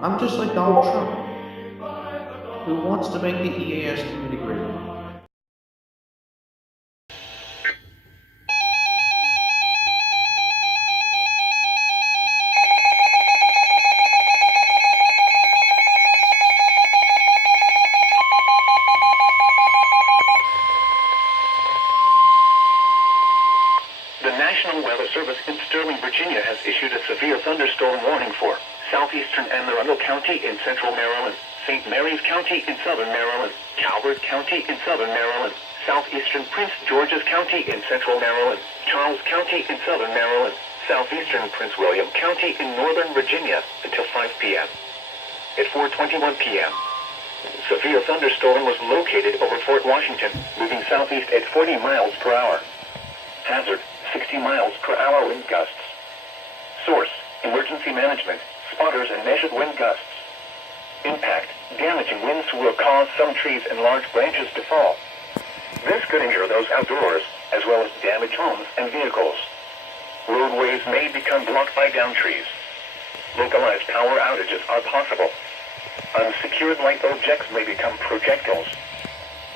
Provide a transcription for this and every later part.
I'm just like Donald Trump, who wants to make the EAS community great. The National Weather Service in Sterling, Virginia has issued a severe thunderstorm warning for southeastern Anne Arundel County in central Maryland, St. Mary's County in southern Maryland, Calvert County in southern Maryland, southeastern Prince George's County in central Maryland, Charles County in southern Maryland, southeastern Prince William County in northern Virginia until 5 p.m. At 4:21 p.m. Severe thunderstorm was located over Fort Washington, moving southeast at 40 miles per hour. Hazard, 60 miles per hour wind gusts. Source, emergency management, spotters and measured wind gusts. Impact, damaging winds will cause some trees and large branches to fall. This could injure those outdoors, as well as damage homes and vehicles. Roadways may become blocked by downed trees. Localized power outages are possible. Unsecured light objects may become projectiles.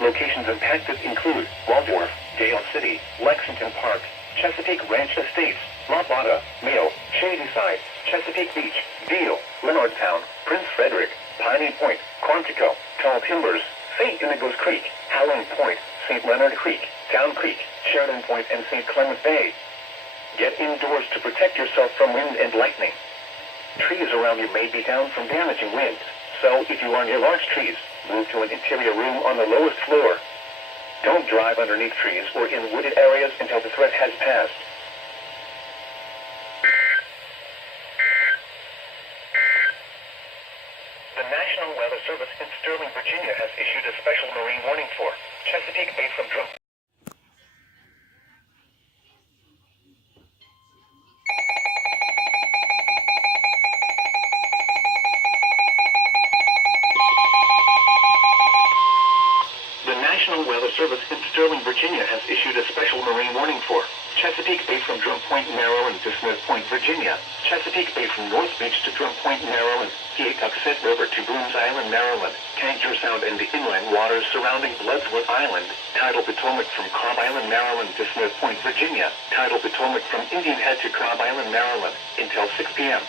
Locations impacted include Waldorf, Dale City, Lexington Park, Chesapeake Ranch Estates, La Plata, Mayo, Shadyside, Chesapeake Beach, Deal, Leonardtown, Prince Frederick, Piney Point, Quantico, Tall Timbers, St. Inigo's Creek, Howland Point, St. Leonard Creek, Town Creek, Sheridan Point, and St. Clement Bay. Get indoors to protect yourself from wind and lightning. Trees around you may be down from damaging winds, so if you are near large trees, move to an interior room on the lowest floor. Don't drive underneath trees or in wooded areas until the threat has passed. The National Weather Service in Sterling, Virginia has issued a special marine warning for Chesapeake Bay from Drum. The National Weather Service in Sterling, Virginia has issued a special marine warning for Chesapeake Bay from Drum Point, Maryland to Smith Point, Virginia, Chesapeake Bay from North Beach to Drum Point, Maryland, Pawtucket River to Boones Island, Maryland, Tangier Sound and the inland waters surrounding Bloodsworth Island, Tidal Potomac from Cobb Island, Maryland to Smith Point, Virginia, Tidal Potomac from Indian Head to Cobb Island, Maryland, until 6 p.m.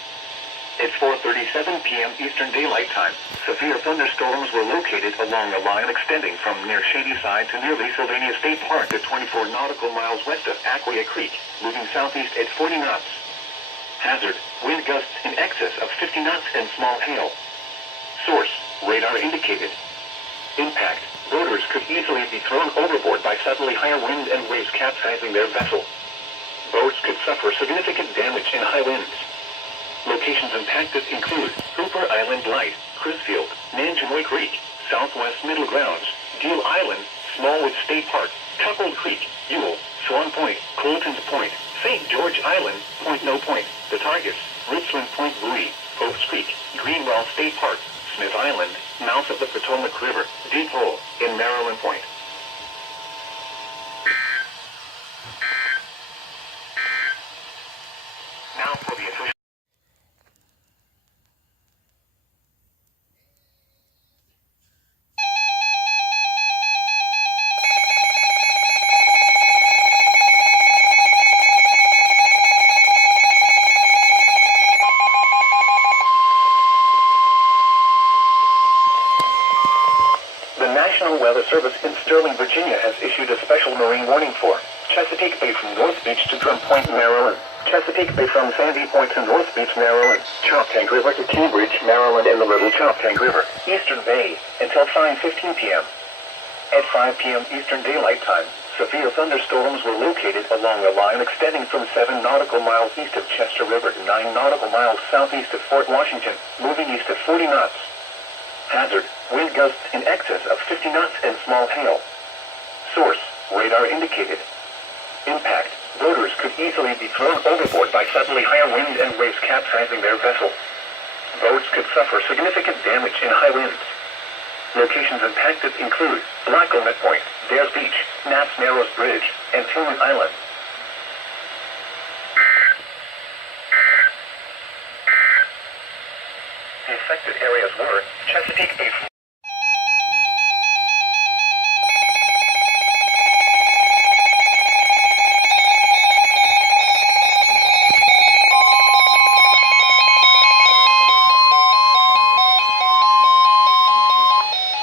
At 4:37 p.m. Eastern Daylight Time, severe thunderstorms were located along a line extending from near Shadyside to nearly Sylvania State Park at 24 nautical miles west of Aquia Creek, moving southeast at 40 knots. Hazard, wind gusts in excess of 50 knots and small hail. Source, radar indicated. Impact, boaters could easily be thrown overboard by suddenly higher wind and waves capsizing their vessel. Boats could suffer significant damage in high winds. Locations impacted include Hooper Island Light, Crisfield, Nanjanoy Creek, Southwest Middle Grounds, Deal Island, Smallwood State Park, Tuckled Creek, Ewell, Swan Point, Colton's Point, St. George Island, Point No Point, The Targets, Richland Point Buoy, Pope's Creek, Greenwell State Park, Smith Island, mouth of the Potomac River, Deep Hole, in Maryland Point. Now for the official. The National Weather Service in Sterling, Virginia has issued a special marine warning for Chesapeake Bay from North Beach to Drum Point, Maryland, Chesapeake Bay from Sandy Point to North Beach, Maryland, Choptank River to Cambridge, Maryland, and the Little Choptank River, Eastern Bay, until 5:15 p.m. At 5 p.m. Eastern Daylight Time, severe thunderstorms were located along a line extending from 7 nautical miles east of Chester River to 9 nautical miles southeast of Fort Washington, moving east at 40 knots. Hazard, wind gusts in excess of 50 knots and small hail. Source, radar indicated. Impact, boaters could easily be thrown overboard by suddenly higher wind and waves capsizing their vessel. Boats could suffer significant damage in high winds. Locations impacted include Blacklenet Point, Dares Beach, Knapp's Narrows Bridge, and Tillman Island. affected areas were Chesapeake Bay.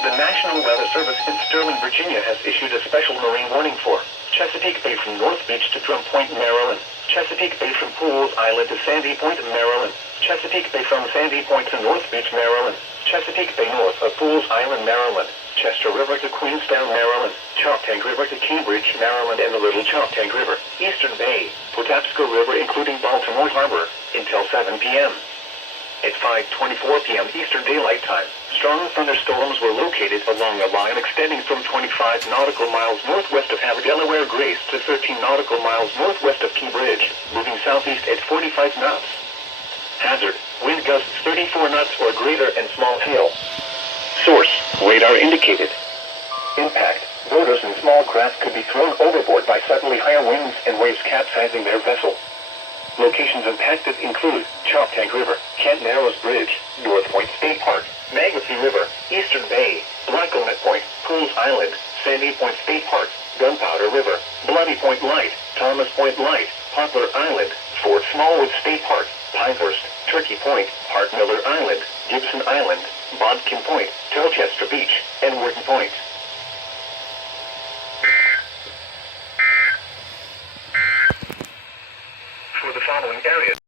The National Weather Service in Sterling, Virginia has issued a special marine warning for Chesapeake Bay from North Beach to Drum Point, Maryland. Chesapeake Bay from Pools Island to Sandy Point, Maryland. Chesapeake Bay from Sandy Point to North Beach, Maryland. Chesapeake Bay north of Pools Island, Maryland. Chester River to Queenstown, Maryland. Choptank River to Cambridge, Maryland, and the Little Choptank River. Eastern Bay, Patapsco River including Baltimore Harbor, until 7 p.m. At 5:24 p.m. Eastern Daylight Time, strong thunderstorms were located along a line extending from 25 nautical miles northwest of Havre Delaware Grace to 13 nautical miles northwest of Key Bridge, moving southeast at 45 knots. Hazard, wind gusts 34 knots or greater and small hail. Source, radar indicated. Impact, boaters and small craft could be thrown overboard by suddenly higher winds and waves capsizing their vessel. Locations impacted include Choptank River, Kent Narrows Bridge, North Point State Park, Magothy River, Eastern Bay, Blackconet Point, Pools Island, Sandy Point State Park, Gunpowder River, Bloody Point Light, Thomas Point Light, Poplar Island, Fort Smallwood State Park, Pinehurst, Turkey Point, Hart Miller Island, Gibson Island, Bodkin Point, Telchester Beach, and Wharton Point. For the following areas.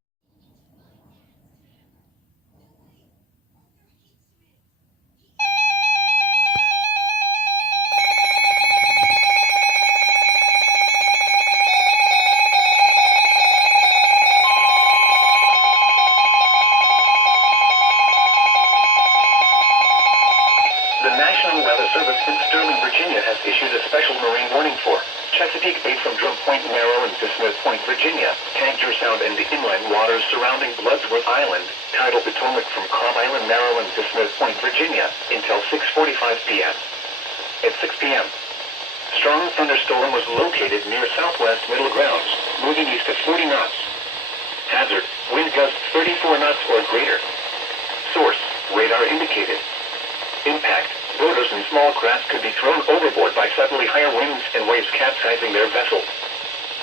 The National Weather Service in Sterling, Virginia has issued a special marine warning for Chesapeake Bay from Drum Point, Maryland to Smith Point, Virginia, Tangier Sound and the inland waters surrounding Bloodsworth Island, tidal Potomac from Cobb Island, Maryland to Smith Point, Virginia, until 6:45 p.m. At 6 p.m., strong thunderstorm was located near southwest middle grounds, moving east at 40 knots. Hazard, wind gusts 34 knots or greater. Source, radar indicated. Impact, boaters and small craft could be thrown overboard by suddenly higher winds and waves capsizing their vessel.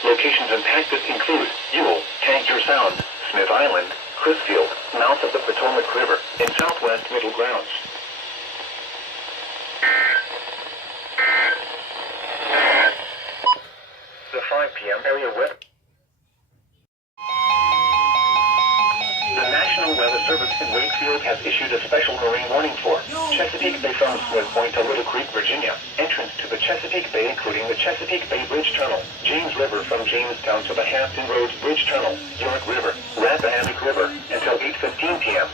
Locations impacted include Ewell, Tangier Sound, Smith Island, Crisfield, mouth of the Potomac River, and southwest middle grounds. The 5 p.m. area weather. The National Weather Service in Wakefield has issued a special marine warning for Chesapeake Bay from Smith Point to Little Creek, Virginia, entrance to the Chesapeake Bay including the Chesapeake Bay Bridge Tunnel, James River from Jamestown to the Hampton Roads Bridge Tunnel, York River, Rappahannock River, until 8:15 p.m.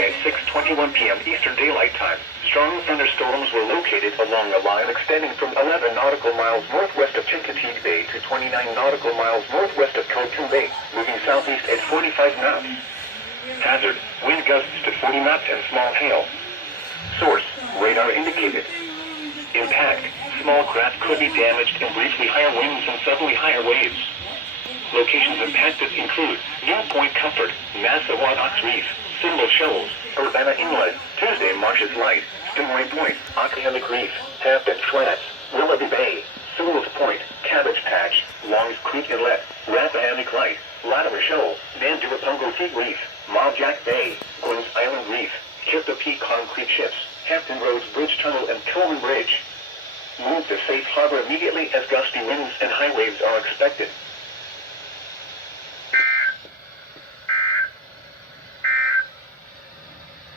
At 6:21 p.m. Eastern Daylight Time, strong thunderstorms were located along a line extending from 11 nautical miles northwest of Chincoteague Bay to 29 nautical miles northwest of Colton Bay, moving southeast at 45 knots. Hazard, wind gusts to 40 knots and small hail. Source, radar indicated. Impact, small craft could be damaged in briefly higher winds and suddenly higher waves. Locations impacted include New Point Comfort, Massawa Ox Reef, Symbol Shoals, Urbana Inlet, Tuesday Marshes Light, Stingray Point, Occanomic Reef, Hampton Flats, Willoughby Bay, Sewell's Point, Cabbage Patch, Longs Creek Inlet, Rappahannock Light, Latimer Shoal, Mandurapungo Feet Reef, Mob Jack Bay, Gwyn's Island Reef, Chesapeake Concrete Ships, Hampton Roads Bridge Tunnel and Coleman Bridge. Move to safe harbor immediately as gusty winds and high waves are expected.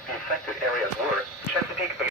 The affected areas were Chesapeake Bay.